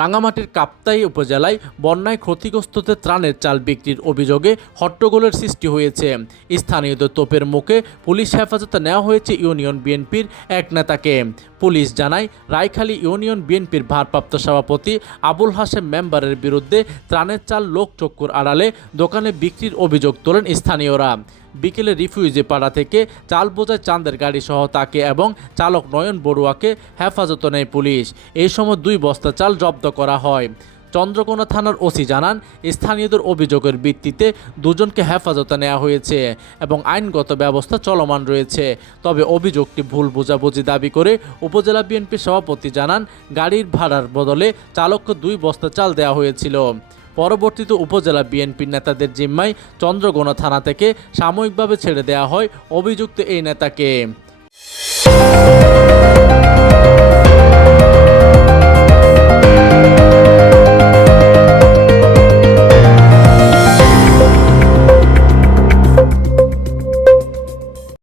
রাঙ্গামাটির কাপ্তাই উপজেলায় বন্যায় ক্ষতিগ্রস্তদের ত্রাণের চাল বিক্রির অভিযোগে হট্টগোলের সৃষ্টি হয়েছে। স্থানীয়দের তোপের মুখে পুলিশ হেফাজতে নেওয়া হয়েছে ইউনিয়ন বিএনপির এক নেতাকে। পুলিশ জানায়, রায়খালী ইউনিয়ন বিএনপির ভারপ্রাপ্ত সভাপতি আবুল হাশেম মেম্বারের বিরুদ্ধে ত্রাণের চাল লোকচক্ষুর আড়ালে দোকানে বিক্রির অভিযোগ তোলেন স্থানীয়রা। বিকেলে রিফিউজি পাড়া থেকে চাল বোঝায় চাঁদের গাড়ি সহ তাকে এবং চালক নয়ন বড়ুয়াকে হেফাজতে নেয় পুলিশ। এই সময় 2 বস্তা চাল জব্দ করা হয়। চন্দ্রকোনা থানার ওসি জানান, স্থানীয়দের অভিযোগের ভিত্তিতে 2 জনকে হেফাজতে নেওয়া হয়েছে এবং আইনগত ব্যবস্থা চলমান রয়েছে। তবে অভিযোগটি ভুল বোঝাবুঝি দাবি করে উপজেলা বিএনপির সভাপতি জানান, গাড়ির ভাড়ার বদলে চালককে 2 বস্তা চাল দেওয়া হয়েছিল। পরবর্তীতে উপজেলা বিএনপির নেতাদের জিম্মায় চন্দ্রকোনা থানা থেকে সাময়িকভাবে ছেড়ে দেওয়া হয় অভিযুক্ত এই নেতাকে।